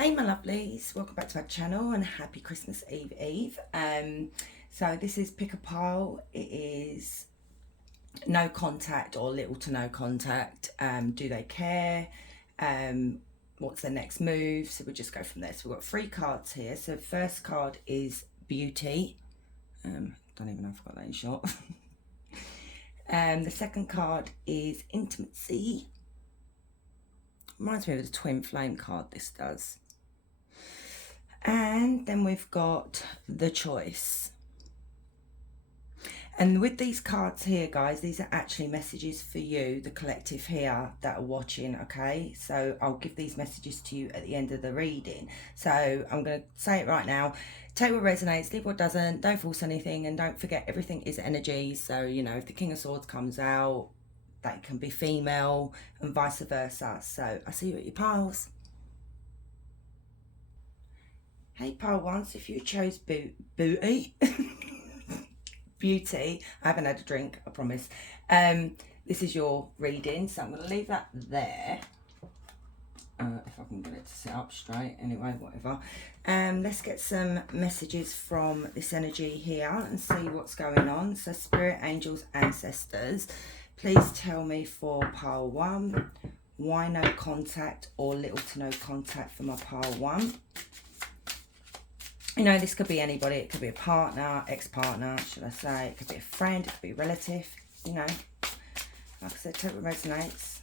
Hey my lovelies, welcome back to my channel and happy Christmas Eve. So this is Pick a Pile. It is no contact or little to no contact. Do they care? What's their next move? So we'll just go from there. So we've got 3 cards here. So first card is Beauty. Don't even know if I got that in short. The second card is Intimacy. Reminds me of the Twin Flame card, this does. And then we've got the Choice. And with these cards here, guys, these are actually messages for you, the collective here that are watching, okay? So I'll give these messages to you at the end of the reading. So I'm going to say it right now. Take what resonates, leave what doesn't, don't force anything, and don't forget everything is energy. So, you know, if the King of Swords comes out, that can be female and vice versa. So I'll see you at your piles. Hey, pile ones, if you chose Booty, Beauty, I haven't had a drink, I promise. This is your reading, so I'm going to leave that there. If I can get it to sit up straight, anyway, whatever. Let's get some messages from this energy here and see what's going on. So, Spirit, Angels, Ancestors, please tell me for pile 1, why no contact or little to no contact for my pile 1. You know, this could be anybody. It could be a partner, ex-partner, should I say. It could be a friend. It could be a relative. You know, like I said, take what resonates.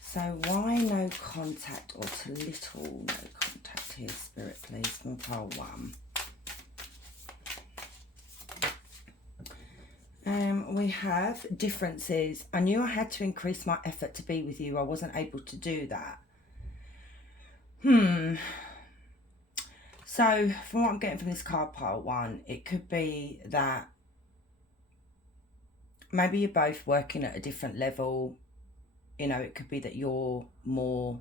So why no contact or to little no contact here, Spirit, please, from pile 1. We have differences. I knew I had to increase my effort to be with you. I wasn't able to do that. So, from what I'm getting from this card pile 1, it could be that maybe you're both working at a different level. You know, it could be that you're more,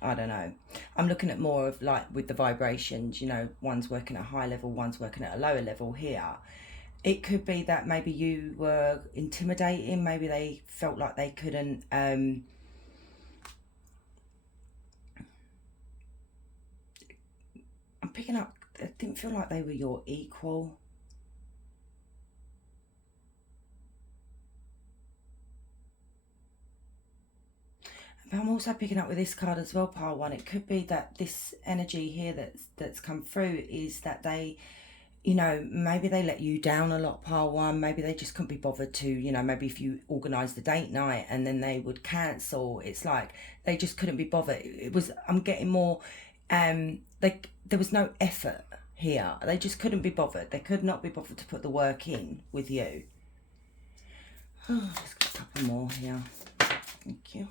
I don't know. I'm looking at more of like with the vibrations, you know, one's working at a high level, one's working at a lower level here. It could be that maybe you were intimidating. Maybe they felt like they couldn't, I'm picking up, I didn't feel like they were your equal. But I'm also picking up with this card as well, pile 1. It could be that this energy here that's come through is that they, you know, maybe they let you down a lot, pile 1. Maybe they just couldn't be bothered to, you know, maybe if you organised a date night and then they would cancel. It's like they just couldn't be bothered. It was, I'm getting more, like there was no effort here. They just couldn't be bothered. They could not be bothered to put the work in with you. Oh, let's get a couple more here. Thank you.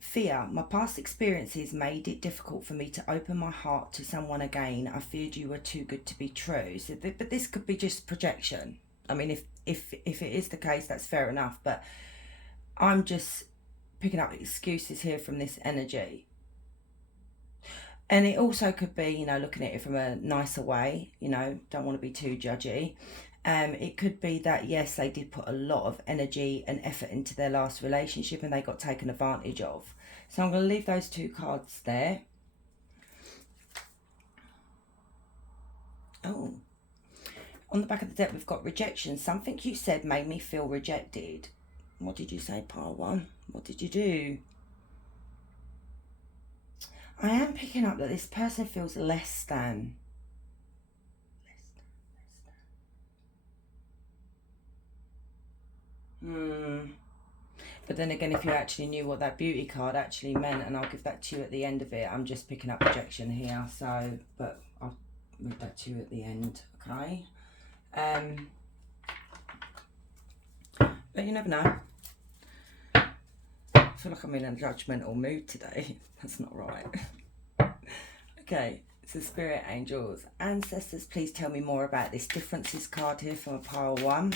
Fear. My past experiences made it difficult for me to open my heart to someone again. I feared you were too good to be true. So, but this could be just projection. I mean, if it is the case, that's fair enough. But I'm just picking up excuses here from this energy. And it also could be, you know, looking at it from a nicer way, you know, don't want to be too judgy. It could be that, yes, they did put a lot of energy and effort into their last relationship and they got taken advantage of. So I'm going to leave those 2 cards there. Oh, on the back of the deck, we've got rejection. Something you said made me feel rejected. What did you say, pile 1? What did you do? I am picking up that this person feels less than. But then again, if you actually knew what that beauty card actually meant, and I'll give that to you at the end of it. I'm just picking up rejection here, so, but I'll move that to you at the end, okay? But you never know. I feel like I'm in a judgmental mood today. That's not right. Okay, so Spirit, Angels, Ancestors, please tell me more about this differences card here from a pile 1.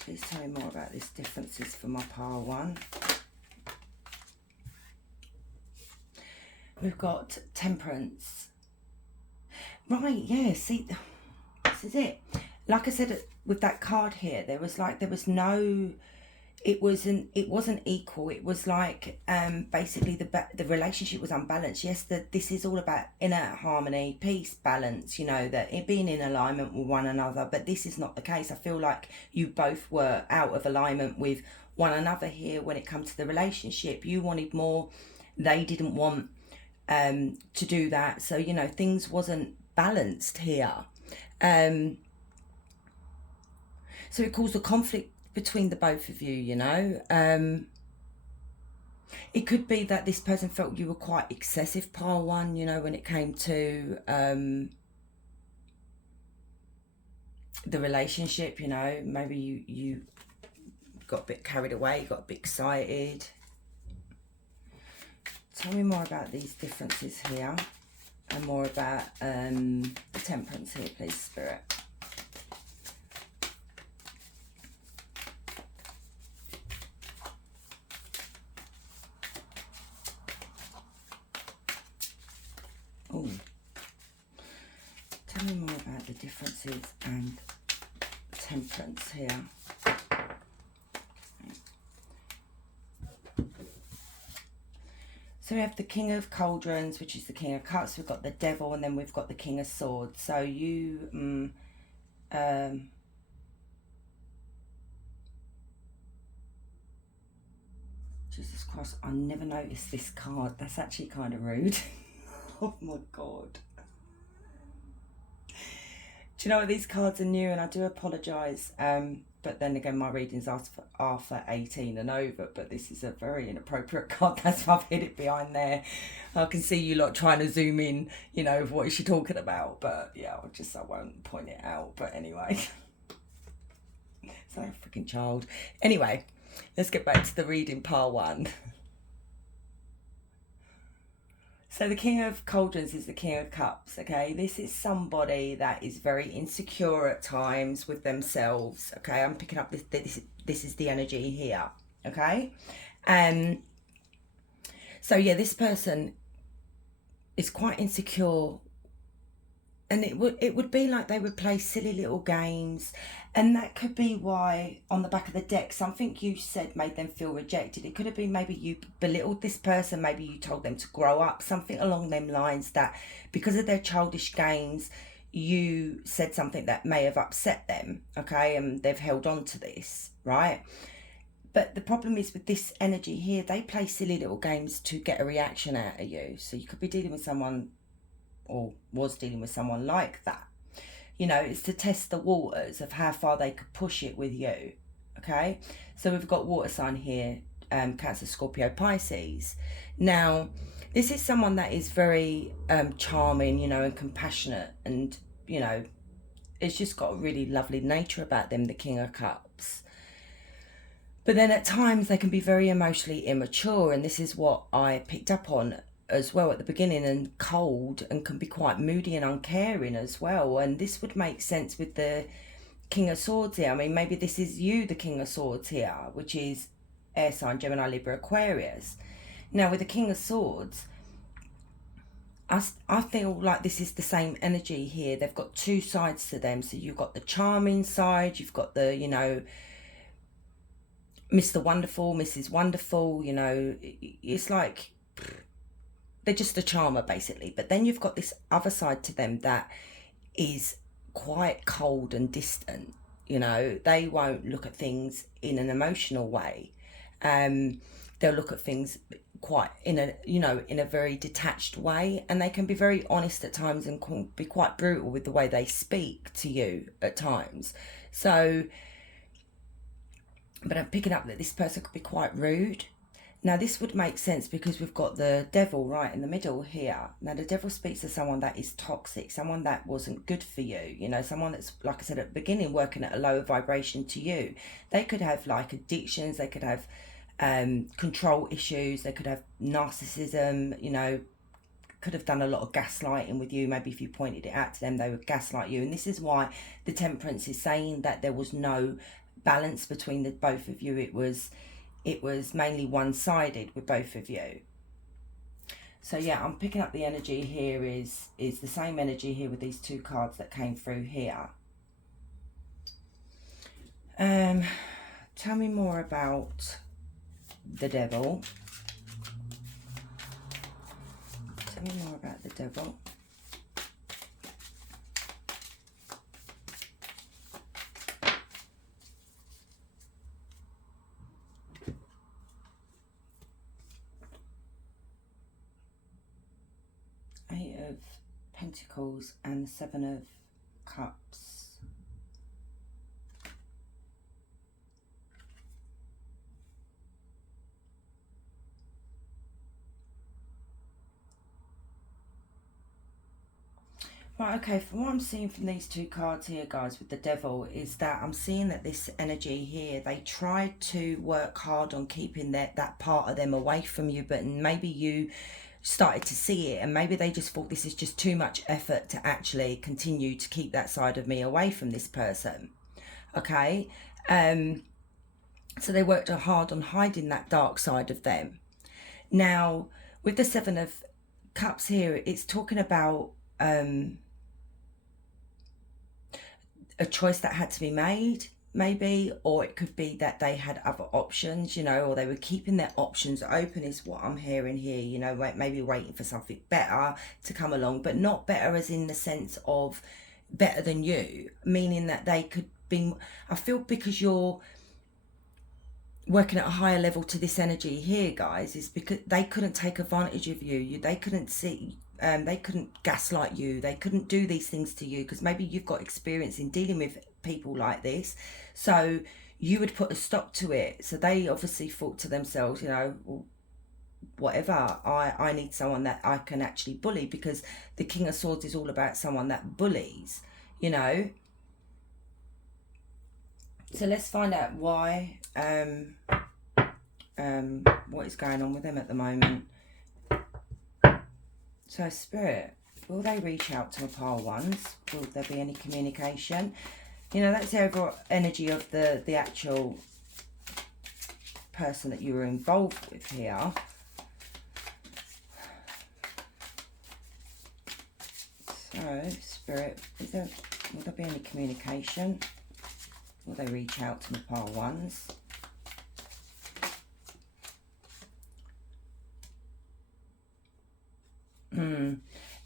Please tell me more about this differences for my pile 1. We've got Temperance. Right, yeah, see, this is it. Like I said, with that card here, there was no, it wasn't equal. It was like basically the relationship was unbalanced. Yes, this is all about inner harmony, peace, balance, you know, that it being in alignment with one another, but this is not the case. I feel like you both were out of alignment with one another here when it comes to the relationship. You wanted more, they didn't want to do that, so you know, things wasn't balanced here. So it caused a conflict between the both of you, you know. It could be that this person felt you were quite excessive, pile one, you know, when it came to the relationship, you know. Maybe you got a bit carried away, got a bit excited. Tell me more about these differences here and more about the temperance here, please, Spirit. Oh, tell me more about the differences and temperance here. So we have the King of Cauldrons, which is the King of Cups. We've got the Devil, and then we've got the King of Swords. So you, Jesus Christ, I never noticed this card. That's actually kind of rude. Oh my God. Do you know what, these cards are new, and I do apologise. But then again, my readings are for 18 and over, but this is a very inappropriate card. That's why I've hid it behind there. I can see you lot trying to zoom in, you know, of what is she talking about. But yeah, I won't point it out. But anyway, it's like a freaking child. Anyway, let's get back to the reading, part one. So the King of Cauldrons is the King of Cups, okay? This is somebody that is very insecure at times with themselves, okay? I'm picking up this is the energy here, okay? So yeah, this person is quite insecure, and it would be like they would play silly little games, and that could be why on the back of the deck something you said made them feel rejected. It could have been maybe you belittled this person, maybe you told them to grow up, something along them lines, that because of their childish games you said something that may have upset them, okay, and they've held on to this, right? But the problem is with this energy here, they play silly little games to get a reaction out of you. So you could be dealing with someone, or was dealing with someone like that. You know, it's to test the waters of how far they could push it with you, okay? So we've got water sign here, Cancer, Scorpio, Pisces. Now, this is someone that is very charming, you know, and compassionate, and, you know, it's just got a really lovely nature about them, the King of Cups. But then at times they can be very emotionally immature, and this is what I picked up on as well at the beginning, and cold, and can be quite moody and uncaring as well. And this would make sense with the King of Swords here. I mean, maybe this is you, the King of Swords here, which is air sign, Gemini, Libra, Aquarius. Now with the King of Swords, I feel like this is the same energy here. They've got two sides to them. So you've got the charming side, you've got the, you know, Mr. Wonderful, Mrs. Wonderful, you know, it's like they're just a charmer basically. But then you've got this other side to them that is quite cold and distant. You know, they won't look at things in an emotional way. They'll look at things quite in a, you know, in a very detached way, and they can be very honest at times and can be quite brutal with the way they speak to you at times. So, but I'm picking up that this person could be quite rude. Now this would make sense because we've got the Devil right in the middle here. Now the Devil speaks to someone that is toxic, someone that wasn't good for you, you know, someone that's, like I said at the beginning, working at a lower vibration to you. They could have like addictions, they could have control issues, they could have narcissism, you know, could have done a lot of gaslighting with you. Maybe if you pointed it out to them, they would gaslight you. And this is why the Temperance is saying that there was no balance between the both of you. It was mainly one-sided with both of you. So yeah, I'm picking up the energy here is the same energy here with these two cards that came through here. Tell me more about the devil. Tell me more about the devil. Eight of Pentacles and the Seven of Cups. Right, okay, from what I'm seeing from these two cards here, guys, with the devil, is that I'm seeing that this energy here, they tried to work hard on keeping that part of them away from you, but maybe you started to see it and maybe they just thought this is just too much effort to actually continue to keep that side of me away from this person. Okay, so they worked hard on hiding that dark side of them. Now, with the Seven of Cups here, it's talking about a choice that had to be made, maybe, or it could be that they had other options, you know, or they were keeping their options open, is what I'm hearing here, you know, maybe waiting for something better to come along, but not better as in the sense of better than you, meaning that they could be, I feel, because you're working at a higher level to this energy here, guys, is because they couldn't take advantage of you, they couldn't see, they couldn't gaslight you, they couldn't do these things to you, because maybe you've got experience in dealing with people like this, so you would put a stop to it. So they obviously thought to themselves, you know, well, whatever, I need someone that I can actually bully, because the King of Swords is all about someone that bullies, you know. So let's find out why, what is going on with them at the moment. So Spirit, will they reach out to a pile ones? Will there be any communication? You know, that's the overall energy of the actual person that you were involved with here. So Spirit, will there be any communication? Will they reach out to the pile ones?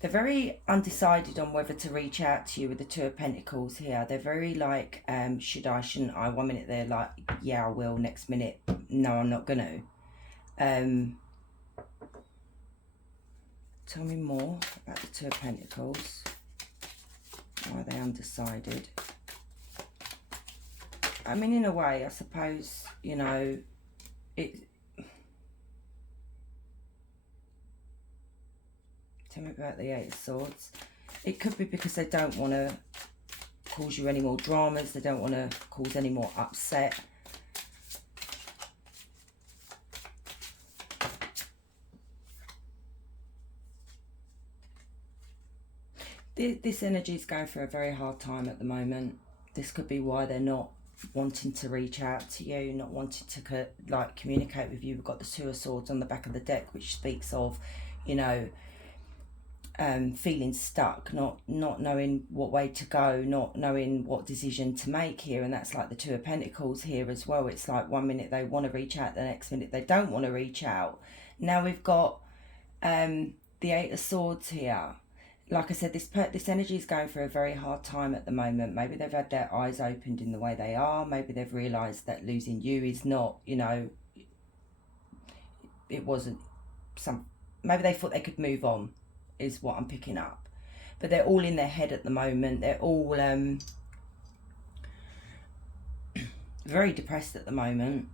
They're very undecided on whether to reach out to you with the Two of Pentacles here. They're very like, should I, shouldn't I? 1 minute they're like, yeah, I will. Next minute, no, I'm not going to. Tell me more about the Two of Pentacles. Why are they undecided? I mean, in a way, I suppose, you know, Tell me about the Eight of Swords. It could be because they don't want to cause you any more dramas. They don't want to cause any more upset. This energy is going through a very hard time at the moment. This could be why they're not wanting to reach out to you, not wanting to like communicate with you. We've got the Two of Swords on the back of the deck, which speaks of, you know, feeling stuck, not knowing what way to go, not knowing what decision to make here. And that's like the Two of Pentacles here as well. It's like 1 minute they want to reach out, the next minute they don't want to reach out. Now we've got the Eight of Swords here. Like I said, this energy is going through a very hard time at the moment. Maybe they've had their eyes opened in the way they are. Maybe they've realised that losing you is not, you know, it wasn't maybe they thought they could move on, is what I'm picking up. But they're all in their head at the moment. They're all very depressed at the moment.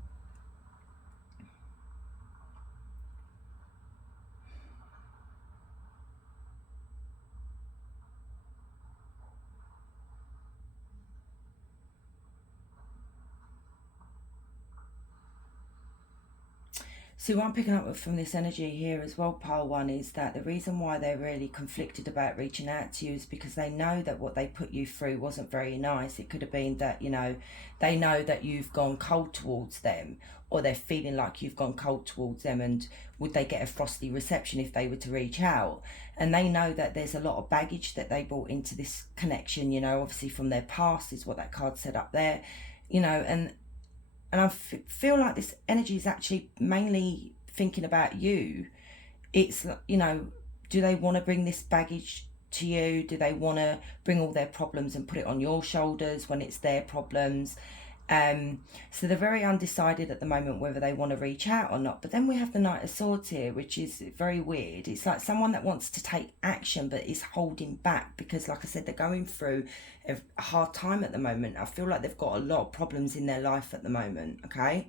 See, what I'm picking up from this energy here as well, pile one, is that the reason why they're really conflicted about reaching out to you is because they know that what they put you through wasn't very nice. It could have been that, you know, they know that you've gone cold towards them, or they're feeling like you've gone cold towards them, and would they get a frosty reception if they were to reach out? And they know that there's a lot of baggage that they brought into this connection, you know, obviously from their past, is what that card said up there, you know, and And I feel like this energy is actually mainly thinking about you. It's, you know, do they want to bring this baggage to you? Do they want to bring all their problems and put it on your shoulders when it's their problems? So they're very undecided at the moment whether they want to reach out or not. But then we have the Knight of Swords here, which is very weird. It's like someone that wants to take action but is holding back because, like I said, they're going through a hard time at the moment. I feel like they've got a lot of problems in their life at the moment, okay?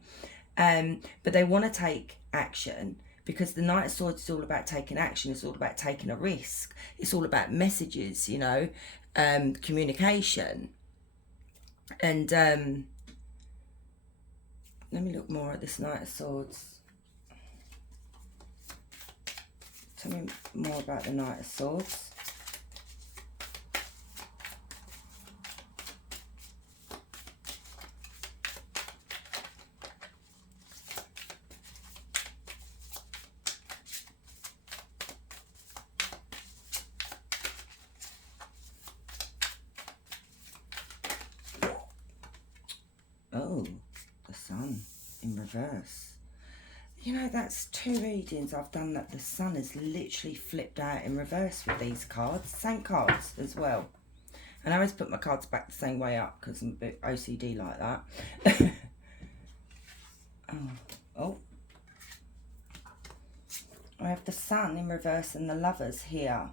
But they want to take action because the Knight of Swords is all about taking action. It's all about taking a risk. It's all about messages, you know, communication. And let me look more at this Knight of Swords. Tell me more about the Knight of Swords. Oh, the Sun in reverse. You know, that's 2 readings I've done that the Sun has literally flipped out in reverse with these cards. Same cards as well. And I always put my cards back the same way up because I'm a bit OCD like that. Oh. I have the Sun in reverse and the Lovers here.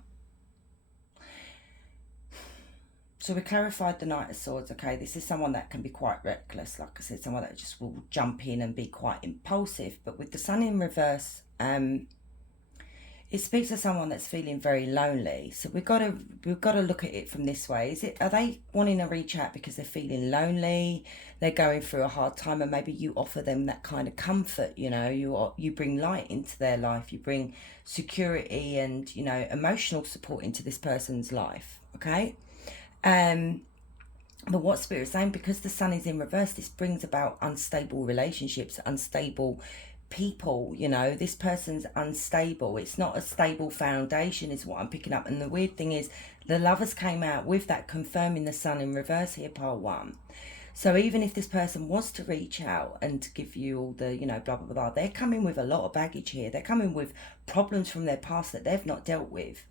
So we clarified the Knight of Swords, okay? This is someone that can be quite reckless. Like I said, someone that just will jump in and be quite impulsive. But with the Sun in reverse, it speaks to someone that's feeling very lonely. So we've got to look at it from this way. Are they wanting to reach out because they're feeling lonely? They're going through a hard time, and maybe you offer them that kind of comfort. You know, you bring light into their life. You bring security and, you know, emotional support into this person's life. Okay. But what Spirit is saying, because the Sun is in reverse, this brings about unstable relationships, unstable people. You know, this person's unstable. It's not a stable foundation is what I'm picking up. And the weird thing is the Lovers came out with that, confirming the Sun in reverse here, pile 1. So even if this person was to reach out and give you all the, you know, blah, blah, blah, they're coming with a lot of baggage here. They're coming with problems from their past that they've not dealt with.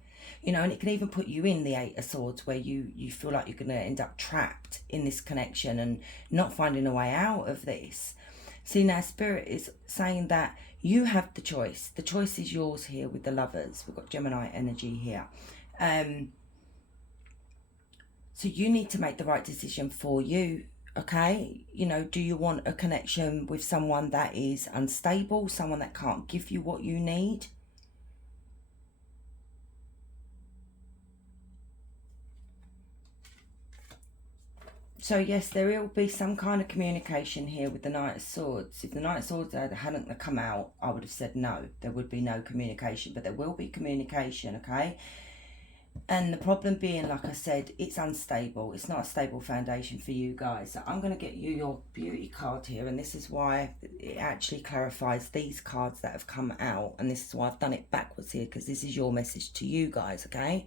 You know, and it can even put you in the 8 of Swords where you feel like you're going to end up trapped in this connection and not finding a way out of this. See, now Spirit is saying that you have the choice. The choice is yours here with the Lovers. We've got Gemini energy here. So you need to make the right decision for you, okay? You know, do you want a connection with someone that is unstable, someone that can't give you what you need? So yes, there will be some kind of communication here with the Knight of Swords. If the Knight of Swords hadn't come out, I would have said no. There would be no communication, but there will be communication, okay? And the problem being, like I said, it's unstable. It's not a stable foundation for you guys. So I'm going to get you your beauty card here, and this is why it actually clarifies these cards that have come out, and this is why I've done it backwards here, because this is your message to you guys, okay?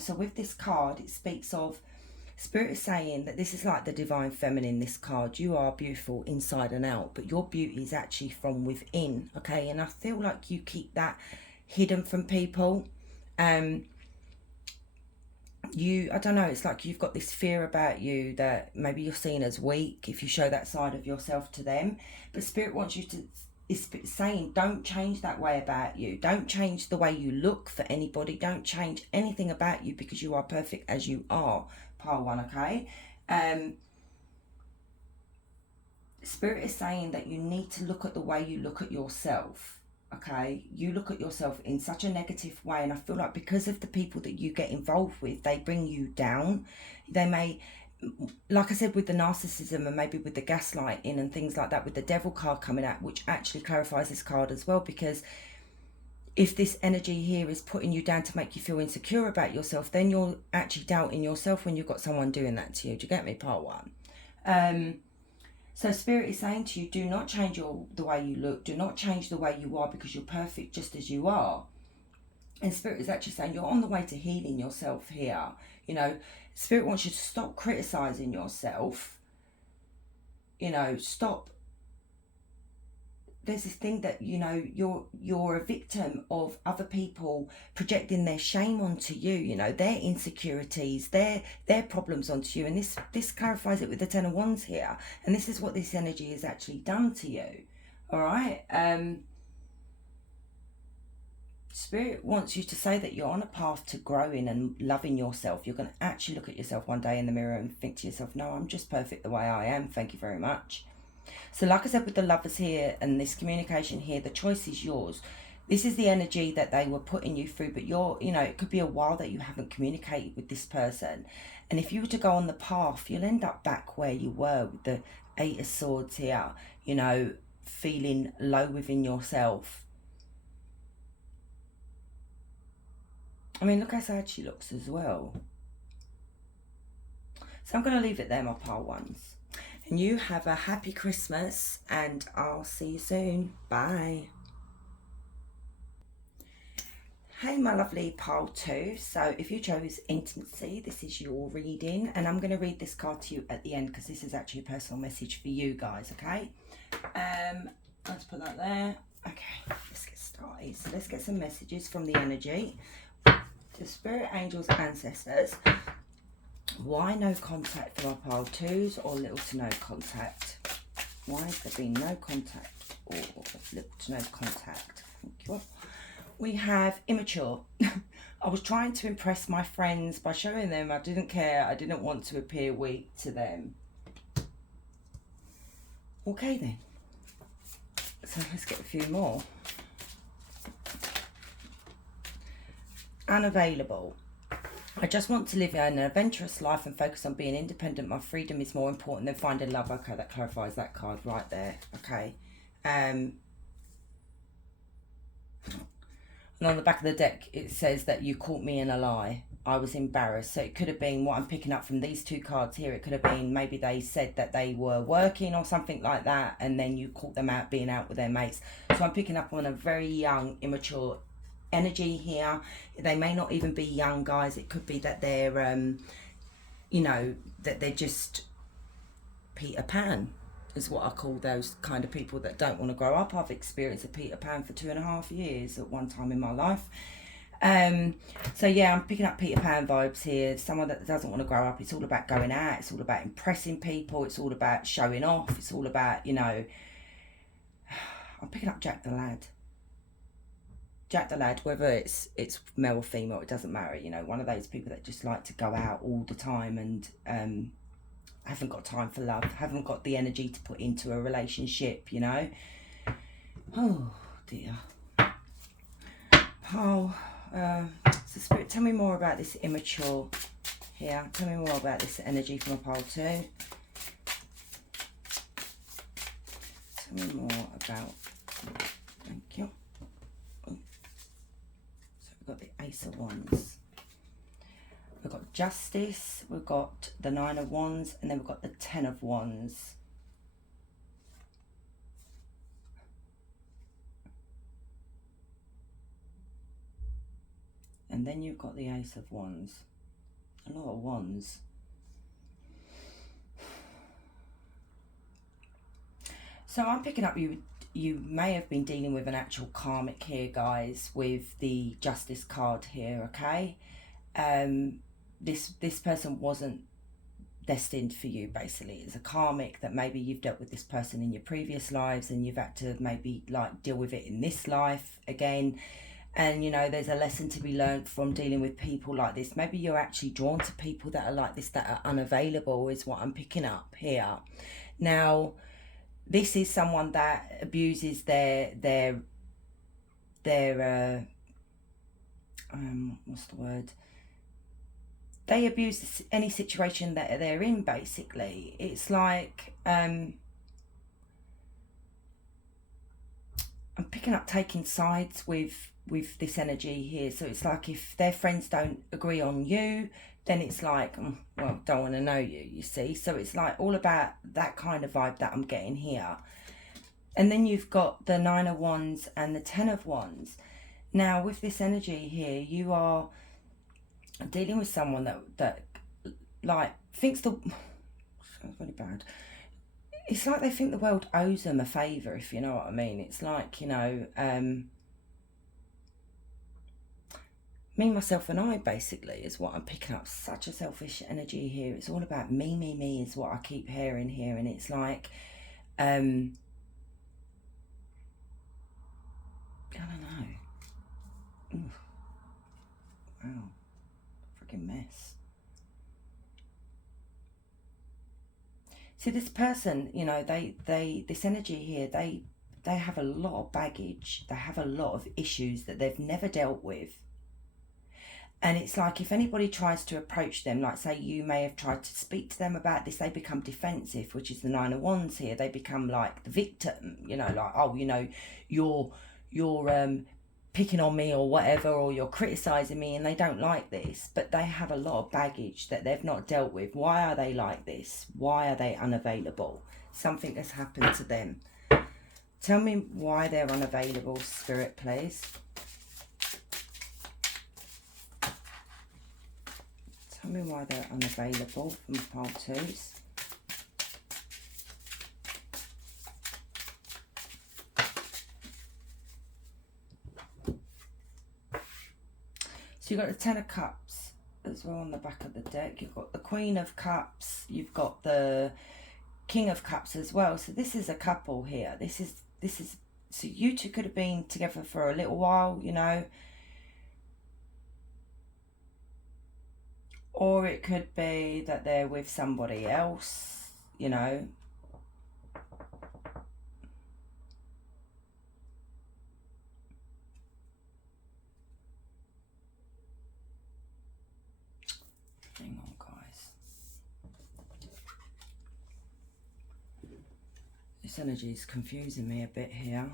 So with this card, it speaks of Spirit is saying that this is like the divine feminine, this card. You are beautiful inside and out, but your beauty is actually from within, okay? And I feel like you keep that hidden from people. I don't know, it's like you've got this fear about you that maybe you're seen as weak if you show that side of yourself to them. But Spirit wants you to, is saying, don't change that way about you. Don't change the way you look for anybody. Don't change anything about you, because you are perfect as you are. Pile 1, okay? Spirit is saying that you need to look at the way you look at yourself, okay? You look at yourself in such a negative way, and I feel like because of the people that you get involved with, they bring you down. They may, like I said, with the narcissism and maybe with the gaslighting and things like that, with the Devil card coming out, which actually clarifies this card as well, because if this energy here is putting you down to make you feel insecure about yourself, then you're actually doubting yourself when you've got someone doing that to you. Do you get me, part 1? So Spirit is saying to you, do not change the way you look. Do not change the way you are, because you're perfect just as you are. And Spirit is actually saying you're on the way to healing yourself here. You know, Spirit wants you to stop criticising yourself. You know, stop there's this thing that, you know, you're a victim of other people projecting their shame onto you, you know, their insecurities, their problems onto you. And this clarifies it with the Ten of Wands here. And this is what this energy has actually done to you. All right. Spirit wants you to say that you're on a path to growing and loving yourself. You're going to actually look at yourself one day in the mirror and think to yourself, no, I'm just perfect the way I am. Thank you very much. So like I said, with the Lovers here and this communication here, the choice is yours. This is the energy that they were putting you through, but you know, it could be a while that you haven't communicated with this person. And if you were to go on the path, you'll end up back where you were with the Eight of Swords here, you know, feeling low within yourself. I mean, look how sad she looks as well. So I'm going to leave it there, my pile ones. And you have a happy Christmas, and I'll see you soon. Bye. Hey, my lovely pile 2. So if you chose intimacy, this is your reading. And I'm going to read this card to you at the end, because this is actually a personal message for you guys, okay? Let's put that there. Okay, let's get started. So let's get some messages from the energy. To spirit, angels, ancestors. Why no contact for our pile 2s, or little to no contact? Why has there been no contact or little to no contact? Thank you. We have immature. I was trying to impress my friends by showing them I didn't care. I didn't want to appear weak to them. Okay then. So let's get a few more. Unavailable. I just want to live an adventurous life and focus on being independent. My freedom is more important than finding love. Okay, that clarifies that card right there. Okay. And on the back of the deck, it says that you caught me in a lie. I was embarrassed. So it could have been, what I'm picking up from these two cards here, it could have been maybe they said that they were working or something like that, and then you caught them out being out with their mates. So I'm picking up on a very young, immature energy here. They may not even be young, guys. It could be that they're you know, that they're just Peter Pan is what I call those kind of people that don't want to grow up. I've experienced a Peter Pan for 2.5 years at one time in my life. So yeah, I'm picking up Peter Pan vibes here. Someone that doesn't want to grow up. It's all about going out. It's all about impressing people. It's all about showing off. It's all about, you know, I'm picking up Jack the Lad. Jack the Lad, whether it's male or female, it doesn't matter. You know, one of those people that just like to go out all the time and haven't got time for love, haven't got the energy to put into a relationship, you know. Oh dear. Oh, so Spirit, tell me more about this immature here. Tell me more about this energy from a pile 2. Tell me more about, thank you. We've got the Ace of Wands. We've got Justice. We've got the 9 of Wands. And then we've got the 10 of Wands. And then you've got the Ace of Wands. A lot of wands. So I'm picking up you may have been dealing with an actual karmic here, guys, with the Justice card here, okay? This person wasn't destined for you, basically. It's a karmic that maybe you've dealt with this person in your previous lives and you've had to maybe like deal with it in this life again. And, you know, there's a lesson to be learned from dealing with people like this. Maybe you're actually drawn to people that are like this, that are unavailable, is what I'm picking up here. Now, this is someone that abuses their what's the word? They abuse any situation that they're in, basically. It's like, I'm picking up taking sides with this energy here. So it's like if their friends don't agree on you, then it's like, well, don't want to know you see. So it's like all about that kind of vibe that I'm getting here. And then you've got the 9 of Wands and the 10 of Wands. Now, with this energy here, you are dealing with someone that like thinks sounds really bad. it's like they think the world owes them a favour, if you know what I mean. It's like, you know, me, myself and I basically is what I'm picking up. Such a selfish energy here. It's all about me is what I keep hearing here. And it's like, I don't know. Ooh, wow. Freaking mess. See, this person, you know, this energy here, they have a lot of baggage. They have a lot of issues that they've never dealt with. And it's like if anybody tries to approach them, like say you may have tried to speak to them about this, they become defensive, which is the Nine of Wands here. They become like the victim, you know, like, oh, you know, you're picking on me or whatever, or you're criticizing me, and they don't like this. But they have a lot of baggage that they've not dealt with. Why are they like this? Why are they unavailable? Something has happened to them. Tell me why they're unavailable, Spirit, please. Tell me why they're unavailable from pile twos. So you've got the Ten of Cups as well on the back of the deck. You've got the Queen of Cups. You've got the King of Cups as well. So this is a couple here. This is so you two could have been together for a little while, you know. Or it could be that they're with somebody else, you know. Hang on, guys. This energy is confusing me a bit here.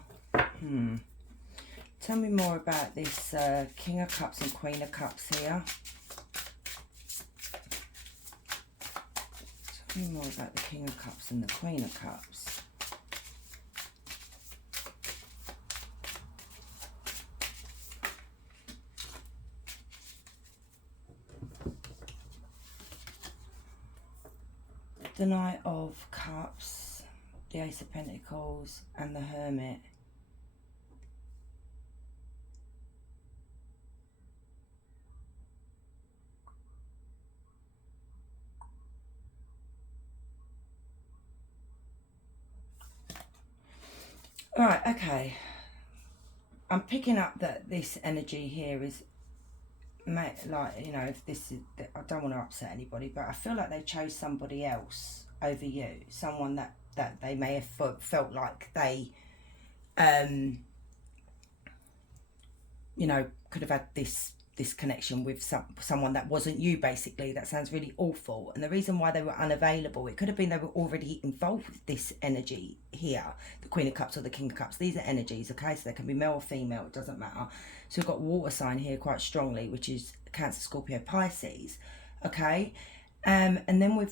Tell me more about this King of Cups and Queen of Cups here. Tell me more about the King of Cups and the Queen of Cups. The Knight of Cups, the Ace of Pentacles, and the Hermit. Right, okay. I'm picking up that this energy here is, like, you know, if this is, I don't want to upset anybody, but I feel like they chose somebody else over you. Someone that they may have felt like they, you know, could have had this connection with someone that wasn't you, basically. That sounds really awful. And the reason why they were unavailable, it could have been they were already involved with this energy here, the Queen of Cups or the King of Cups. These are energies, okay? So they can be male or female, it doesn't matter. So we've got water sign here quite strongly, which is Cancer, Scorpio, Pisces, okay? And then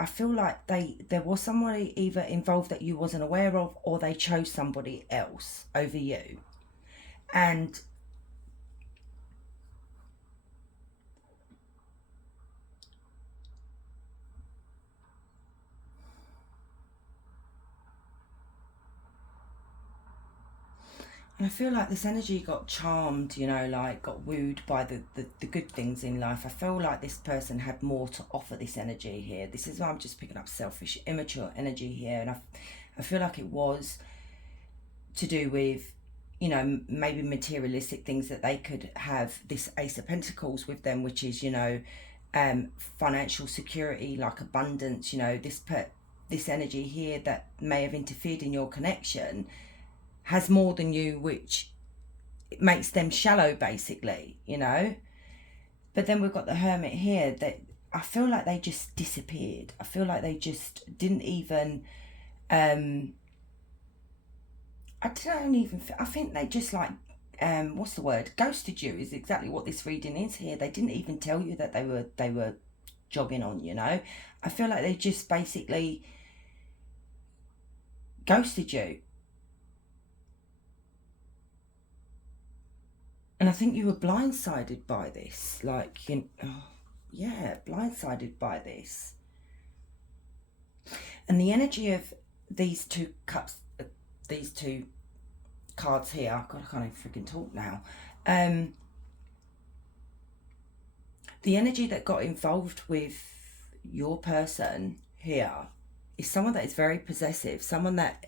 I feel like there was somebody either involved that you wasn't aware of, or they chose somebody else over you. And I feel like this energy got charmed, you know, like got wooed by the good things in life. I feel like this person had more to offer, this energy here. This is why I'm just picking up selfish, immature energy here. And I feel like it was to do with, you know, maybe materialistic things that they could have this Ace of Pentacles with them, which is, you know, financial security, like abundance, you know, this energy here that may have interfered in your connection has more than you, which makes them shallow, basically, you know. But then we've got the Hermit here that I feel like they just disappeared. I feel like they just didn't even, I think they just like, what's the word? Ghosted you is exactly what this reading is here. They didn't even tell you that they were jogging on, you know. I feel like they just basically ghosted you. And I think you were blindsided by this, like, you know, yeah, blindsided by this. And the energy of these two cups, these two cards here, God, I can't even freaking talk now. The energy that got involved with your person here is someone that is very possessive, someone that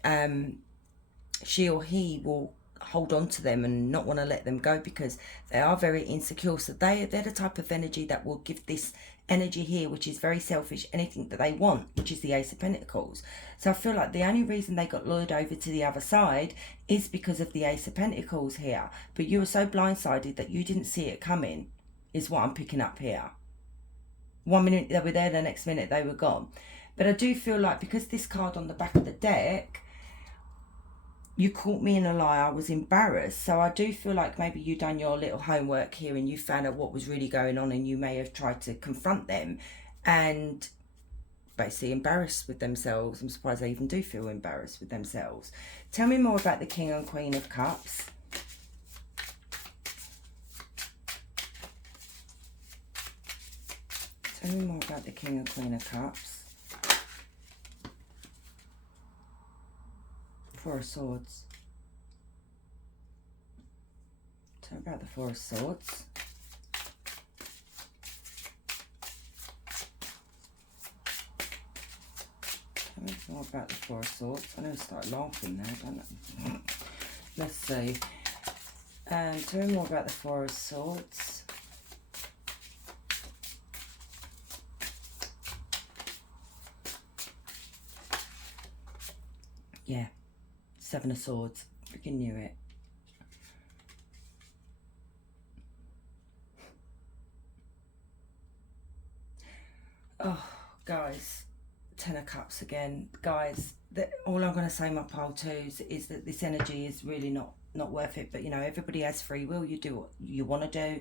she or he will hold on to them and not want to let them go because they are very insecure. So they're the type of energy that will give this energy here, which is very selfish, anything that they want, which is the Ace of Pentacles. So I feel like the only reason they got lured over to the other side is because of the Ace of Pentacles here. But you were so blindsided that you didn't see it coming, is what I'm picking up here. 1 minute they were there, the next minute they were gone. But I do feel like because this card on the back of the deck, you caught me in a lie, I was embarrassed. So I do feel like maybe you done your little homework here and you found out what was really going on, and you may have tried to confront them and basically embarrassed with themselves. I'm surprised they even do feel embarrassed with themselves. Tell me more about the King and Queen of Cups. Tell me more about the King and Queen of Cups. Four of Swords. Tell me about the Four of Swords. Tell me more about the Four of Swords. I never start laughing there, don't I? Let's see. Tell me more about the Four of Swords. Yeah, Seven of Swords. Freaking knew it. Oh, guys, Ten of Cups again. Guys, all I'm going to say, my pile twos, is that this energy is really not worth it. But, you know, everybody has free will. You do what you want to do.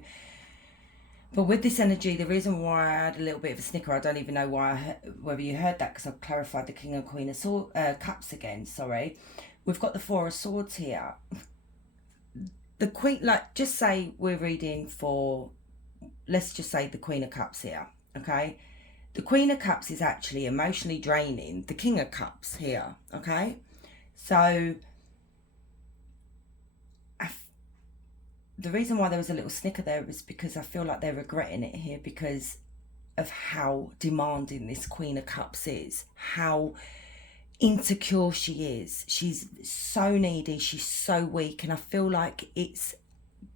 But with this energy, the reason why I had a little bit of a snicker, I don't even know whether you heard that, because I've clarified the King and Queen of Cups again, sorry. We've got the Four of Swords here. The Queen, like, just say we're reading for, let's just say the Queen of Cups here, okay? The Queen of Cups is actually emotionally draining the King of Cups here, okay? So the reason why there was a little snicker there is because I feel like they're regretting it here because of how demanding this Queen of Cups is, how insecure she is. She's so needy, she's so weak, and I feel like it's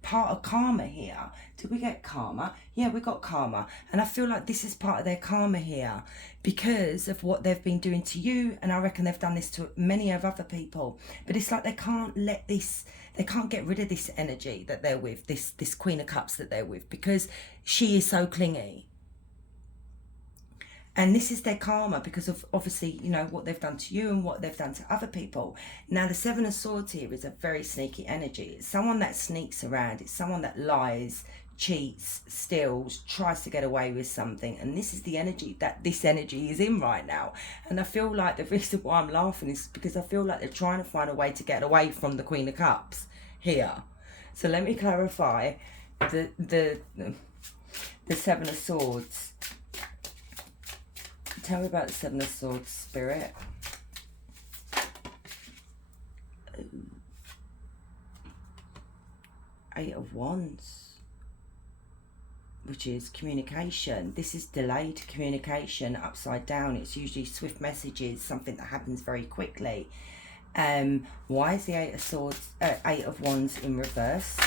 part of karma here. Did we get karma? Yeah, we got karma. And I feel like this is part of their karma here because of what they've been doing to you, and I reckon they've done this to many of other people. But it's like they can't let this, they can't get rid of this energy that they're with, this Queen of Cups that they're with, because she is so clingy. And this is their karma because of, obviously, you know, what they've done to you and what they've done to other people. Now, the Seven of Swords here is a very sneaky energy. It's someone that sneaks around. It's someone that lies, cheats, steals, tries to get away with something. And this is the energy that this energy is in right now. And I feel like the reason why I'm laughing is because I feel like they're trying to find a way to get away from the Queen of Cups here. So let me clarify the Seven of Swords. Tell me about the Seven of Swords, Spirit. Eight of Wands, which is communication. This is delayed communication, upside down. It's usually swift messages, something that happens very quickly. Why is the Eight of Swords, Eight of Wands in reverse?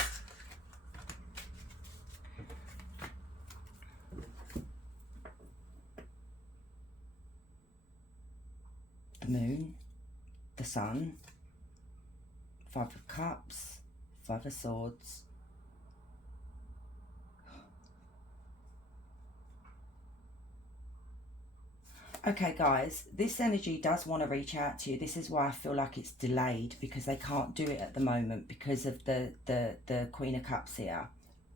The Moon, the Sun, Five of Cups, Five of Swords. Okay, guys, this energy does want to reach out to you. This is why I feel like it's delayed, because they can't do it at the moment because of the Queen of Cups here.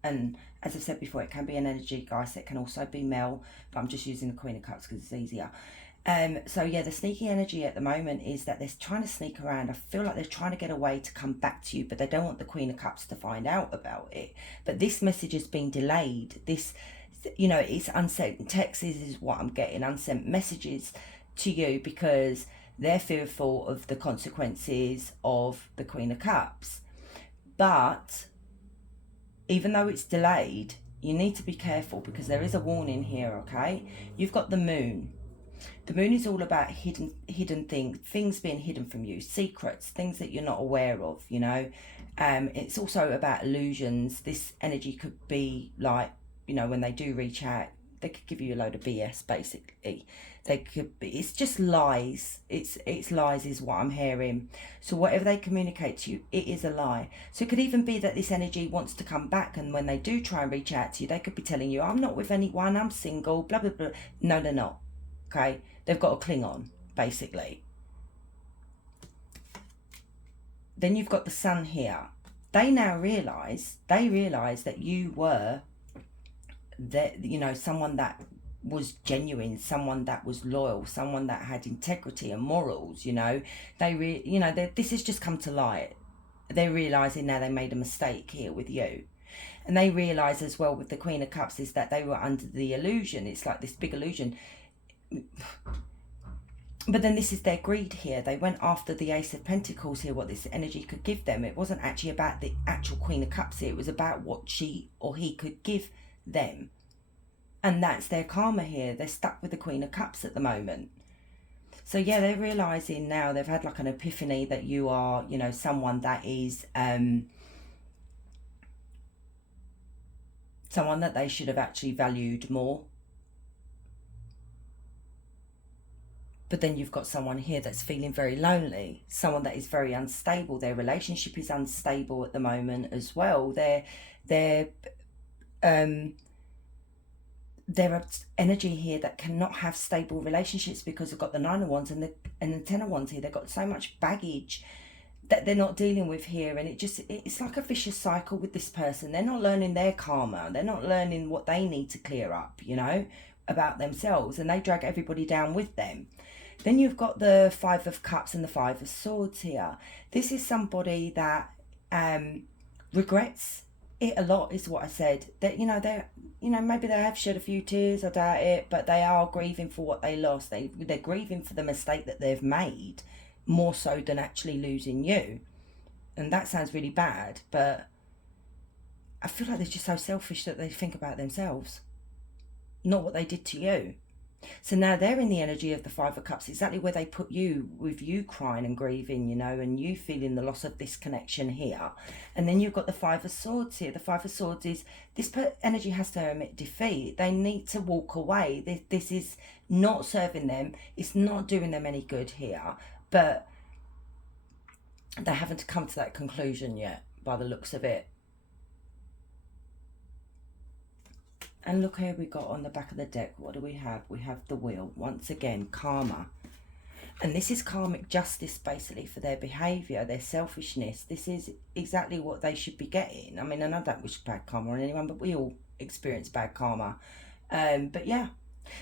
And as I've said before, it can be an energy, guys. It can also be male, but I'm just using the Queen of Cups because it's easier. So yeah, the sneaky energy at the moment is that they're trying to sneak around. I feel like they're trying to get away to come back to you, but they don't want the Queen of Cups to find out about it. But this message has been delayed. This, you know, it's unsent texts is what I'm getting, unsent messages to you, because They're fearful of the consequences of the Queen of Cups. But even though it's delayed, you need to be careful, because there is a warning here, okay? You've got the moon. The moon is all about hidden things being hidden from you, secrets, things that you're not aware of, you know. It's also about illusions. This energy could be like, you know, when they do reach out, they could give you a load of BS, basically. They could be, it's just lies. It's lies is what I'm hearing. So whatever they communicate to you, it is a lie. So it could even be that this energy wants to come back, and when they do try and reach out to you, they could be telling you, I'm not with anyone, I'm single, blah, blah, blah. No, they're not. Okay? They've got to cling on, basically. Then you've got the sun here. They now realise that you were, that, you know, someone that was genuine, someone that was loyal, someone that had integrity and morals, you know. This has just come to light. They're realising now they made a mistake here with you. And they realise as well with the Queen of Cups is that they were under the illusion. It's like this big illusion. But then this is their greed here. They went after the Ace of Pentacles here, what this energy could give them. It wasn't actually about the actual Queen of Cups here. It was about what she or he could give them. And that's their karma here. They're stuck with the Queen of Cups at the moment. So yeah, they're realising now, they've had like an epiphany that you are, you know, someone that is, someone that they should have actually valued more. But then you've got someone here that's feeling very lonely, someone that is very unstable. Their relationship is unstable at the moment as well. Their energy here that cannot have stable relationships, because they've got the Nine of Wands and the Ten of Wands here. They've got so much baggage that they're not dealing with here, and it's like a vicious cycle with this person. They're not learning their karma. They're not learning what they need to clear up, you know, about themselves, and they drag everybody down with them. Then you've got the Five of Cups and the Five of Swords here. This is somebody that regrets it a lot, is what I said. That, you know, maybe they have shed a few tears, I doubt it, but they are grieving for what they lost. They're grieving for the mistake that they've made, more so than actually losing you. And that sounds really bad, but I feel like they're just so selfish that they think about themselves, not what they did to you. So now they're in the energy of the Five of Cups, exactly where they put you, with you crying and grieving, you know, and you feeling the loss of this connection here. And then you've got the Five of Swords here. The Five of Swords is, this energy has to admit defeat. They need to walk away. This is not serving them. It's not doing them any good here. But they haven't come to that conclusion yet, by the looks of it. And look here, we got on the back of the deck, what do we have? We have the Wheel. Once again, karma. And this is karmic justice, basically, for their behaviour, their selfishness. This is exactly what they should be getting. I mean, and I don't wish bad karma on anyone, but we all experience bad karma. But yeah.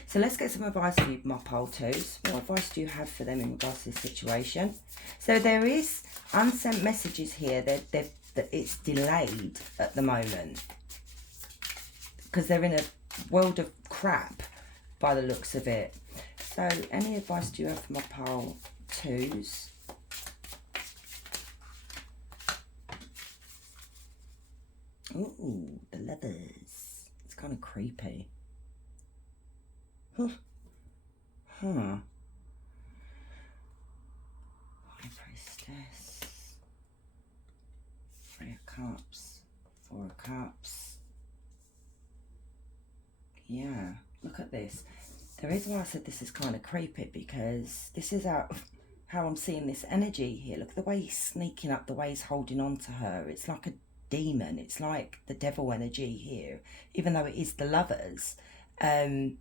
So let's get some advice for you, my pole twos. What advice do you have for them in regards to this situation? So there is unsent messages here. That it's delayed at the moment, because they're in a world of crap by the looks of it. So any advice do you have for my pole twos? Ooh, the Lovers. It's kind of creepy. Huh. High Priestess. Three of Cups. Four of Cups. Yeah, look at this. The reason why I said this is kind of creepy, because this is how I'm seeing this energy here. Look at the way he's sneaking up, the way he's holding on to her. It's like a demon. It's like the devil energy here, even though it is the Lovers. And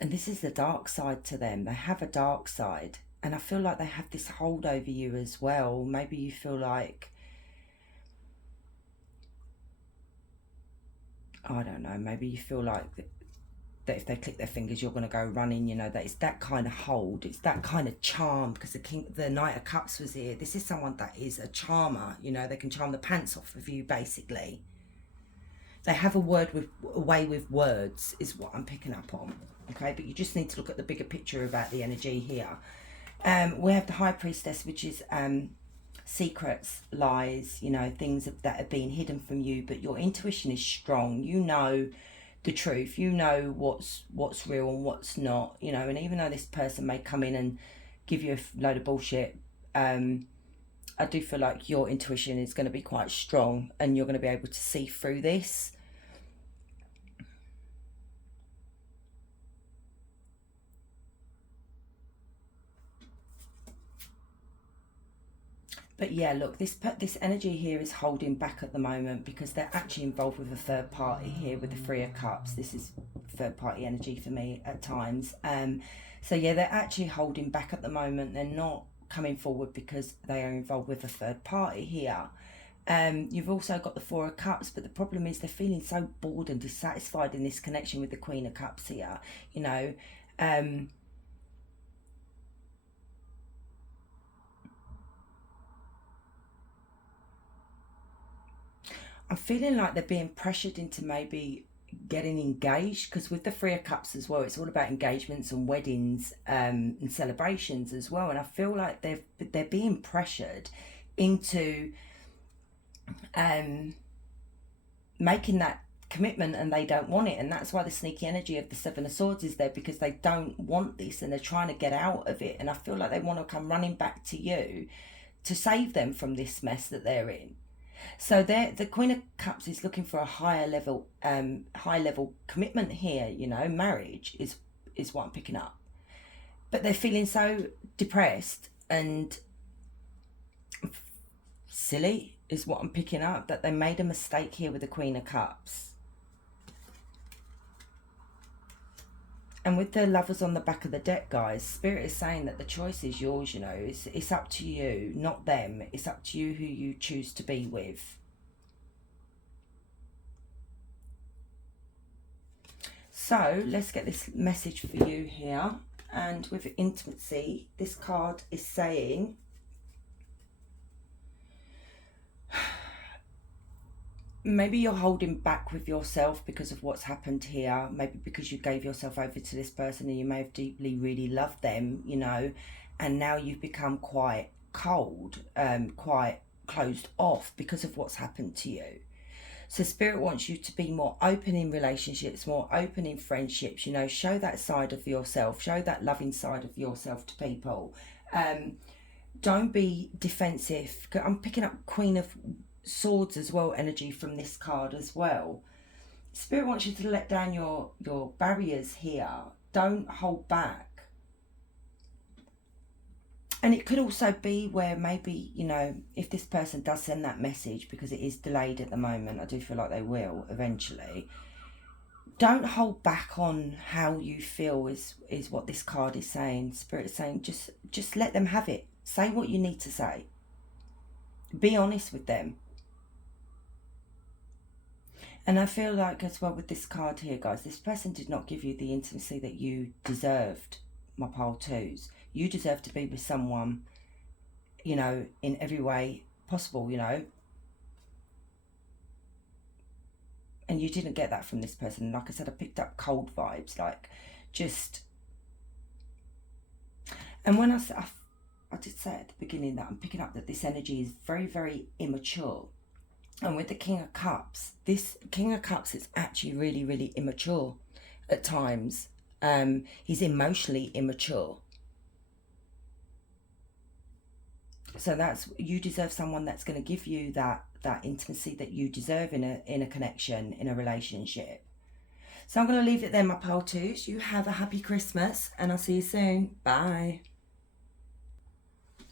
this is the dark side to them. They have a dark side. And I feel like they have this hold over you as well. Maybe you feel like, I don't know, maybe you feel like that if they click their fingers, you're going to go running, you know, that it's that kind of hold, it's that kind of charm, because the Knight of Cups was here. This is someone that is a charmer, you know, they can charm the pants off of you, basically. They have a way with words, is what I'm picking up on. Okay, but you just need to look at the bigger picture about the energy here. We have the High Priestess, which is secrets, lies, you know, things that have been hidden from you, but your intuition is strong. You know the truth. You know what's real and what's not, you know. And even though this person may come in and give you a load of bullshit, I do feel like your intuition is going to be quite strong and you're going to be able to see through this. But yeah, look, this energy here is holding back at the moment because they're actually involved with a third party here with the Three of Cups. This is third party energy for me at times. So yeah, they're actually holding back at the moment. They're not coming forward because they are involved with a third party here. You've also got the Four of Cups, but the problem is they're feeling so bored and dissatisfied in this connection with the Queen of Cups here, you know. I'm feeling like they're being pressured into maybe getting engaged, because with the Three of Cups as well, it's all about engagements and weddings and celebrations as well. And I feel like they're being pressured into making that commitment, and they don't want it. And that's why the sneaky energy of the Seven of Swords is there, because they don't want this and they're trying to get out of it. And I feel like they want to come running back to you to save them from this mess that they're in. So the Queen of Cups is looking for a high level commitment here, you know. Marriage is what I'm picking up. But they're feeling so depressed and silly is what I'm picking up, that they made a mistake here with the Queen of Cups. And with the Lovers on the back of the deck, guys, Spirit is saying that the choice is yours, you know. It's up to you, not them. It's up to you who you choose to be with. So let's get this message for you here. And with intimacy, this card is saying, maybe you're holding back with yourself because of what's happened here. Maybe because you gave yourself over to this person and you may have deeply really loved them, you know, and now you've become quite cold, quite closed off because of what's happened to you. So Spirit wants you to be more open in relationships, more open in friendships, you know. Show that side of yourself, show that loving side of yourself to people. Don't be defensive. I'm picking up Queen of Swords as well, energy from this card as well. Spirit wants you to let down your barriers here. Don't hold back. And it could also be where maybe, you know, if this person does send that message, because it is delayed at the moment, I do feel like they will eventually. Don't hold back on how you feel is what this card is saying. Spirit is saying just let them have it. Say what you need to say. Be honest with them. And I feel like as well with this card here, guys, this person did not give you the intimacy that you deserved, my pile twos. You deserve to be with someone, you know, in every way possible, you know. And you didn't get that from this person. Like I said, I picked up cold vibes, like just... And when I did say at the beginning that I'm picking up that this energy is very, very immature. And with the King of Cups, this King of Cups is actually really, really immature at times. He's emotionally immature. So that's, you deserve someone that's going to give you that intimacy that you deserve in a connection, in a relationship. So I'm going to leave it there, my pile twos. You have a happy Christmas and I'll see you soon. Bye.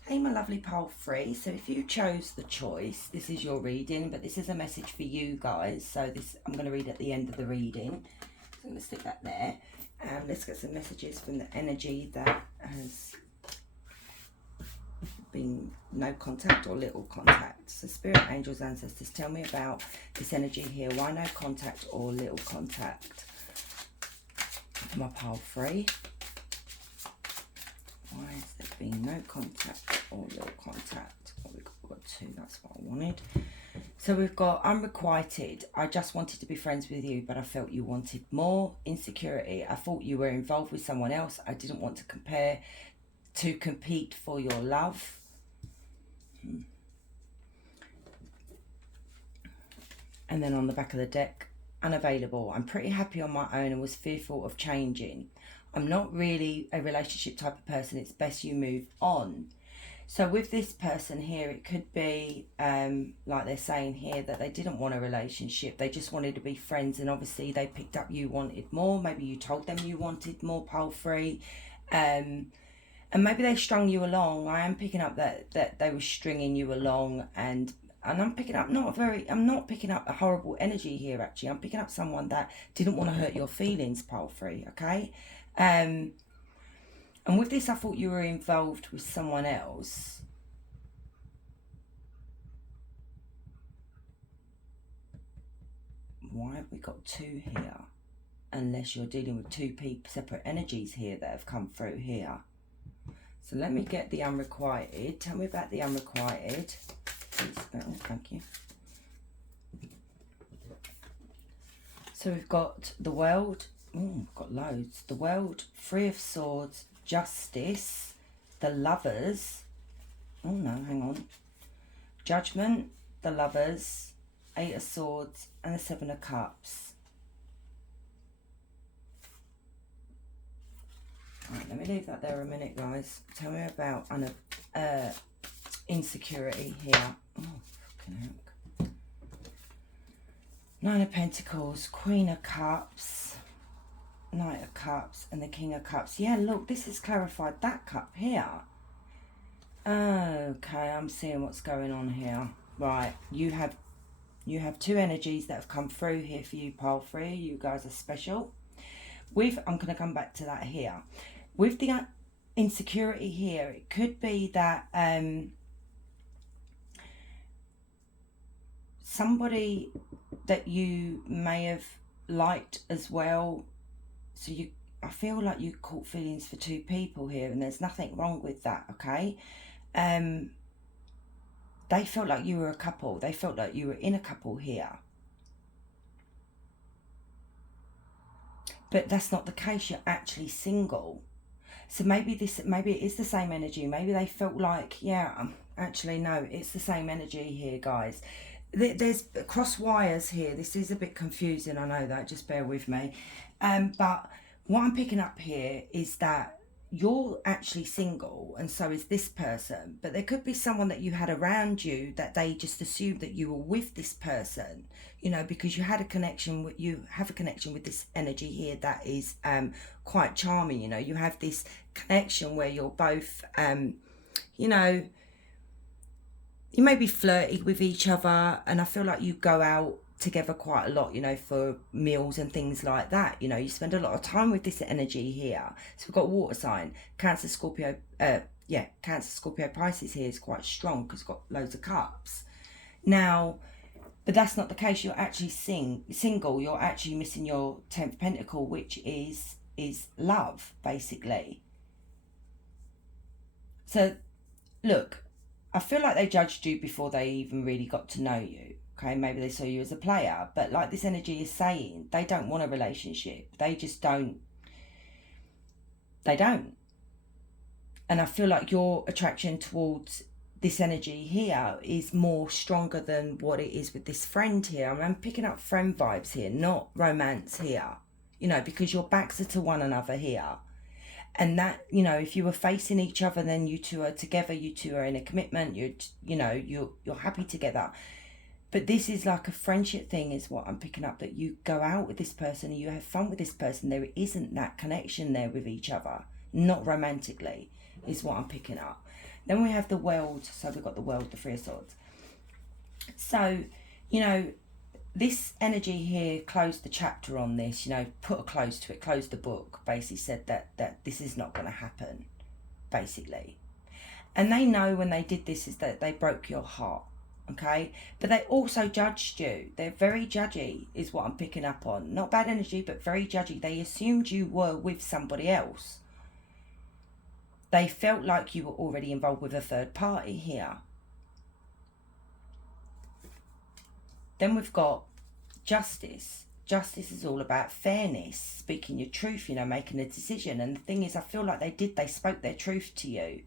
Hey, my lovely pile three. So if you chose the choice, this is your reading, but this is a message for you guys. So this I'm going to read at the end of the reading. So I'm going to stick that there. And let's get some messages from the energy that has been no contact or little contact. So Spirit, Angels, Ancestors, tell me about this energy here. Why no contact or little contact? For my pile three. Why has there between no contact or little contact. Oh, we've got 2, that's what I wanted. So we've got unrequited. I just wanted to be friends with you, but I felt you wanted more. Insecurity. I thought you were involved with someone else. I didn't want to compete for your love. And then on the back of the deck, unavailable. I'm pretty happy on my own and was fearful of changing. I'm not really a relationship type of person. It's best you move on. So with this person here, it could be, like they're saying here, that they didn't want a relationship. They just wanted to be friends. And obviously they picked up you wanted more. Maybe you told them you wanted more, pole 3. And maybe they strung you along. I am picking up that they were stringing you along. And I'm picking up I'm not picking up a horrible energy here, actually. I'm picking up someone that didn't want to hurt your feelings, pole 3, okay? And with this, I thought you were involved with someone else. Why have we got 2 here? Unless you're dealing with 2 separate energies here that have come through here. So let me get the unrequited. Tell me about the unrequited. Please. Oh, thank you. So we've got the world. Oh, we've got loads. The world, 3 of swords, justice, the lovers. Oh no, hang on. Judgment, the lovers, 8 of swords, and the 7 of cups. Right, let me leave that there a minute, guys. Tell me about insecurity here. Oh, fucking heck. 9 of Pentacles, Queen of Cups, Knight of Cups, and the King of Cups. Yeah, look, this has clarified that cup here. Okay, I'm seeing what's going on here. Right, you have 2 energies that have come through here for you, pole 3. You guys are special. I'm going to come back to that here. With the insecurity here, it could be that somebody that you may have liked as well. So I feel like you caught feelings for 2 people here, and there's nothing wrong with that, okay? They felt like you were a couple. They felt like you were in a couple here. But that's not the case. You're actually single. So maybe it is the same energy. Maybe they felt like, yeah, actually, no, it's the same energy here, guys. There's cross wires here. This is a bit confusing, I know that. Just bear with me. But what I'm picking up here is that you're actually single, and so is this person. But there could be someone that you had around you that they just assumed that you were with this person, you know, because you have a connection with this energy here that is quite charming. You know, you have this connection where you're both, you know, you may be flirty with each other, and I feel like you go out together quite a lot, you know, for meals and things like that. You know, you spend a lot of time with this energy here. So we've got water sign, Cancer, Scorpio, Cancer, Scorpio, Pisces here is quite strong because it's got loads of cups. Now, but that's not the case. You're actually single. You're actually missing your 10th pentacle, which is love, basically. So, look, I feel like they judged you before they even really got to know you. Okay, maybe they saw you as a player, but like this energy is saying, they don't want a relationship. They just don't. They don't. And I feel like your attraction towards this energy here is more stronger than what it is with this friend here. I mean, I'm picking up friend vibes here, not romance here. You know, because your backs are to one another here. And that, you know, if you were facing each other, then you 2 are together, you 2 are in a commitment, you're happy together. But this is like a friendship thing is what I'm picking up, that you go out with this person and you have fun with this person. There isn't that connection there with each other, not romantically, is what I'm picking up. Then we have the world. So we've got the world, the 3 of swords. So, you know, this energy here closed the chapter on this, you know, put a close to it, closed the book, basically said that this is not going to happen, basically. And they know when they did this is that they broke your heart, okay? But they also judged you. They're very judgy, is what I'm picking up on. Not bad energy, but very judgy. They assumed you were with somebody else. they felt like you were already involved with a third party here. Then we've got justice. Justice is all about fairness, speaking your truth, you know, making a decision. And the thing is, I feel like they spoke their truth to you.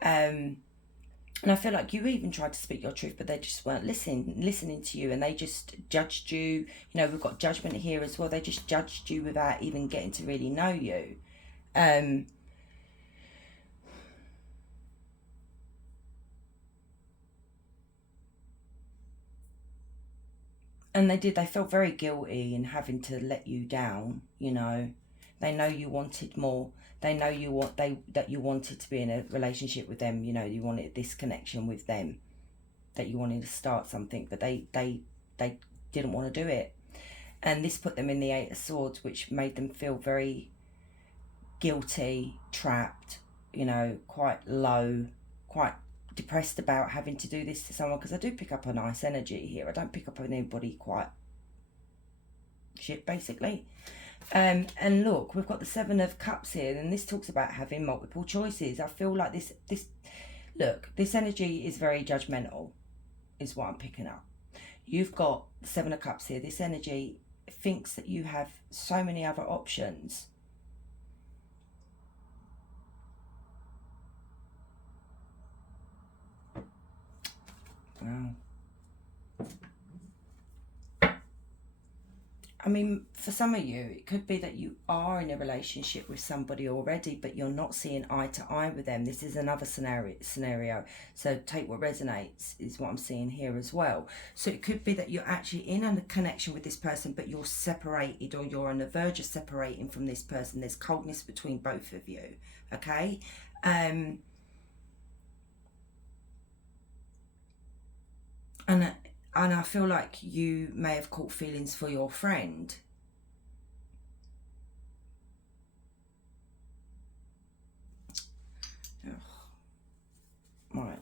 And I feel like you even tried to speak your truth, but they just weren't listening to you, and they just judged you. You know, we've got judgment here as well. They just judged you without even getting to really know you. And they felt very guilty in having to let you down, you know. They know you wanted more. They know that you wanted to be in a relationship with them, you know, you wanted this connection with them, that you wanted to start something, but they didn't want to do it. And this put them in the Eight of Swords, which made them feel very guilty, trapped, you know, quite low, quite depressed about having to do this to someone, because I do pick up a nice energy here. I don't pick up on anybody quite shit, basically. And look, we've got the Seven of Cups here, and this talks about having multiple choices. I feel like this look, this energy is very judgmental, is what I'm picking up. You've got the Seven of Cups here. This energy thinks that you have so many other options. Wow. I mean, for some of you, it could be that you are in a relationship with somebody already, but you're not seeing eye to eye with them. This is another scenario. So take what resonates, is what I'm seeing here as well. So it could be that you're actually in a connection with this person, but you're separated, or you're on the verge of separating from this person. There's coldness between both of you, okay? And I feel like you may have caught feelings for your friend. Right.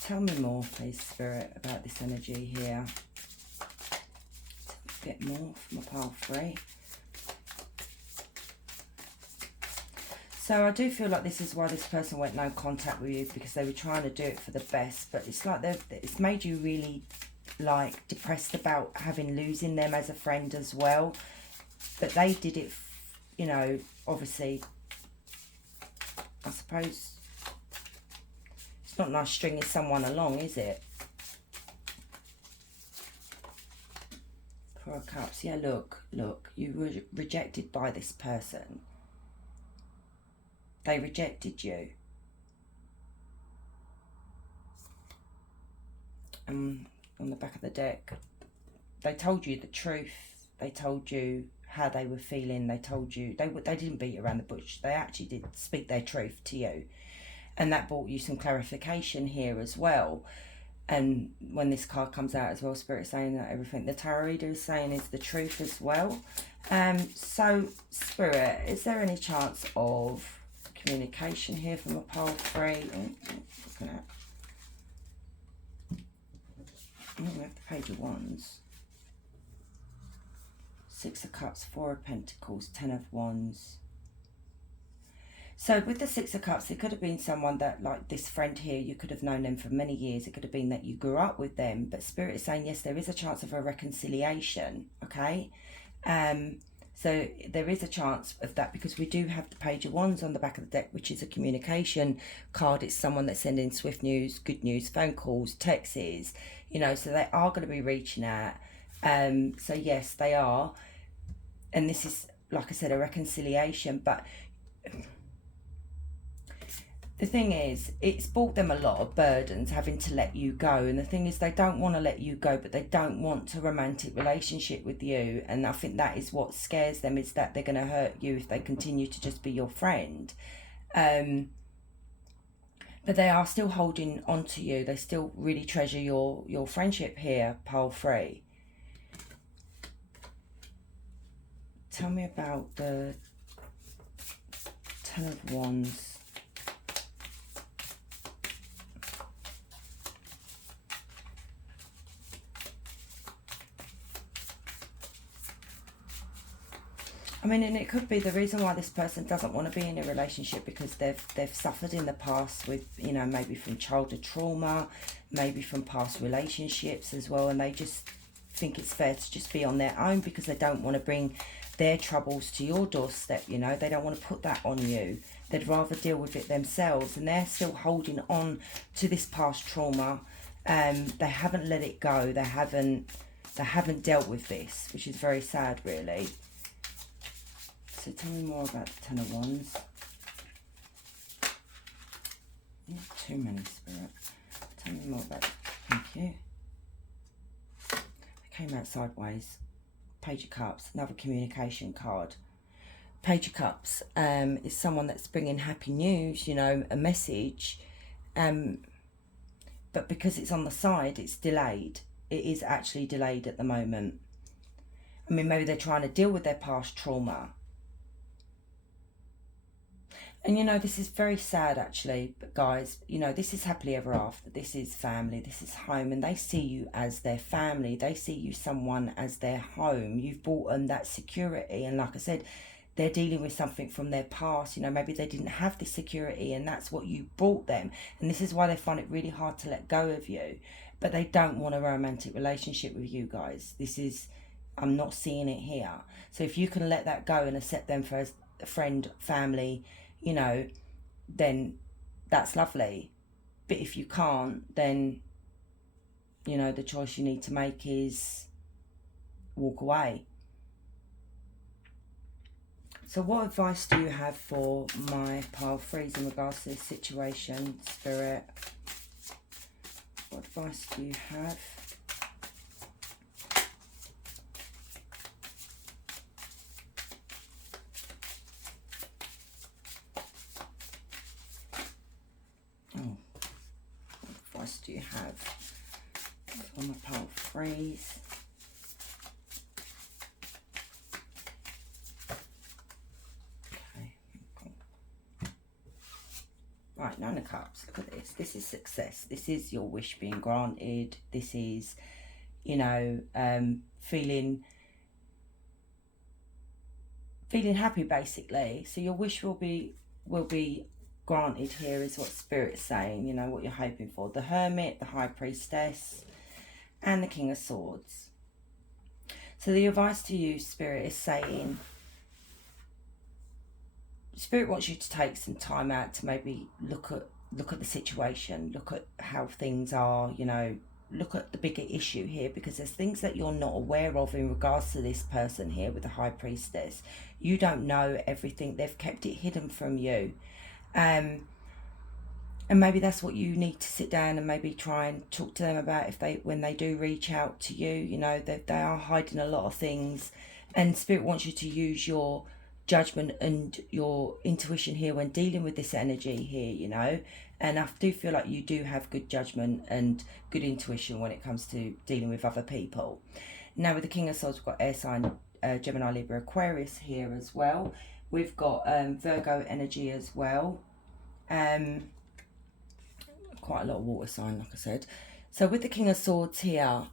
Tell me more, please, Spirit, about this energy here. A bit more from a pile 3. So I do feel like this is why this person went no contact with you, because they were trying to do it for the best, but it's like it's made you really like depressed about losing them as a friend as well. But they did it, you know, obviously, I suppose it's not nice stringing someone along, is it? Four of Cups. Yeah, look, you were rejected by this person. They rejected you. On the back of the deck, they told you the truth. They told you how they were feeling. They told you, they didn't beat around the bush. They actually did speak their truth to you. And that brought you some clarification here as well. And when this card comes out as well, Spirit saying that everything the tarot reader is saying is the truth as well. So Spirit, is there any chance of communication here from a pile 3? Looking at. We have the Page of Wands, Six of Cups, Four of Pentacles, Ten of Wands. So with the Six of Cups, it could have been someone that, like this friend here, you could have known them for many years. It could have been that you grew up with them. But Spirit is saying, yes, there is a chance of a reconciliation, okay? So there is a chance of that, because we do have the Page of Wands on the back of the deck, which is a communication card. It's someone that's sending swift news, good news, phone calls, texts, you know, so they are going to be reaching out. So yes, they are. And this is, like I said, a reconciliation. But the thing is, it's brought them a lot of burdens having to let you go. And the thing is, they don't want to let you go, but they don't want a romantic relationship with you. And I think that is what scares them, is that they're going to hurt you if they continue to just be your friend. But they are still holding on to you. They still really treasure your friendship here, pile 3. Tell me about the Ten of Wands. I mean, and it could be the reason why this person doesn't want to be in a relationship because they've suffered in the past with, you know, maybe from childhood trauma, maybe from past relationships as well, and they just think it's fair to just be on their own because they don't want to bring their troubles to your doorstep, you know. They don't want to put that on you. They'd rather deal with it themselves, and they're still holding on to this past trauma. They haven't let it go. They haven't dealt with this, which is very sad, really. So tell me more about the Ten of Wands. Not too many, Spirit. Tell me more about it. Thank you. It came out sideways. Page of Cups, another communication card. Page of Cups is someone that's bringing happy news, you know, a message. But because it's on the side, it's delayed. It is actually delayed at the moment. I mean, maybe they're trying to deal with their past trauma. And, you know, this is very sad, actually. But, guys, you know, this is happily ever after. This is family. This is home. And they see you as their family. They see you someone as their home. You've brought them that security. And like I said, they're dealing with something from their past. You know, maybe they didn't have this security and that's what you brought them. And this is why they find it really hard to let go of you. But they don't want a romantic relationship with you guys. This is, I'm not seeing it here. So if you can let that go and accept them for a friend, family, you know, then that's lovely. But if you can't, then, you know, the choice you need to make is walk away. So what advice do you have for my pile threes in regards to this situation, Spirit? What advice do you have? Oh, what advice do you have for my pile threes? Right, Nine of Cups, look at this. This is success. This is your wish being granted. This is, you know, feeling happy, basically. So your wish will be granted here, is what Spirit's saying, you know, what you're hoping for. The Hermit, the High Priestess, and the King of Swords. So the advice to you, Spirit, is saying, Spirit wants you to take some time out to maybe look at the situation, look at how things are, you know, look at the bigger issue here, because there's things that you're not aware of in regards to this person here with the High Priestess. You don't know everything. They've kept it hidden from you. And maybe that's what you need to sit down and maybe try and talk to them about when they do reach out to you. You know, they are hiding a lot of things, and Spirit wants you to use your judgment and your intuition here when dealing with this energy here, you know. And I do feel like you do have good judgment and good intuition when it comes to dealing with other people. Now with the King of Swords, we've got air sign Gemini, Libra, Aquarius here as well. We've got Virgo energy as well. Quite a lot of water sign, like I said. So with the King of Swords here,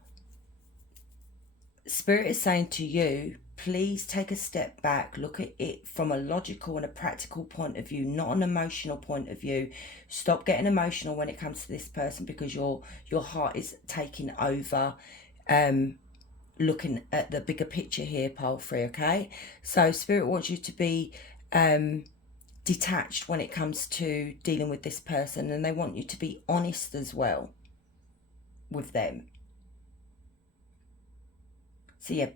Spirit is saying to you, please take a step back, look at it from a logical and a practical point of view, not an emotional point of view. Stop getting emotional when it comes to this person, because your heart is taking over. Looking at the bigger picture here, pile 3, okay? So Spirit wants you to be detached when it comes to dealing with this person, and they want you to be honest as well with them. So yeah,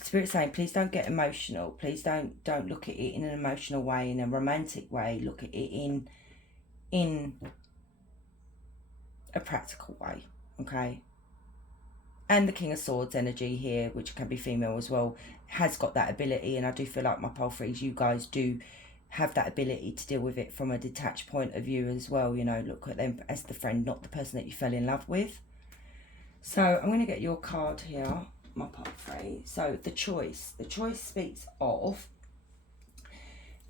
Spirit's saying, please don't get emotional. Please don't look at it in an emotional way, in a romantic way. Look at it in a practical way, okay? And the King of Swords energy here, which can be female as well, has got that ability. And I do feel like my pile threes, you guys do have that ability to deal with it from a detached point of view as well. You know, look at them as the friend, not the person that you fell in love with. So I'm going to get your card here, my pile three. So the choice speaks of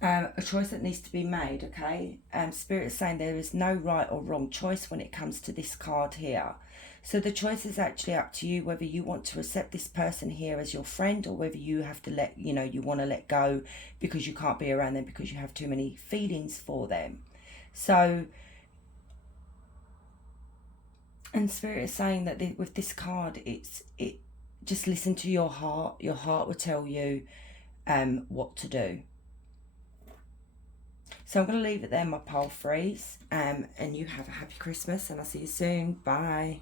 A choice that needs to be made, okay? Spirit is saying there is no right or wrong choice when it comes to this card here. So the choice is actually up to you whether you want to accept this person here as your friend, or whether you have to let, you want to let go because you can't be around them because you have too many feelings for them. So, and Spirit is saying that with this card, it just listen to your heart. Your heart will tell you what to do. So I'm going to leave it there, my pile freeze. And you have a happy Christmas, and I'll see you soon. Bye.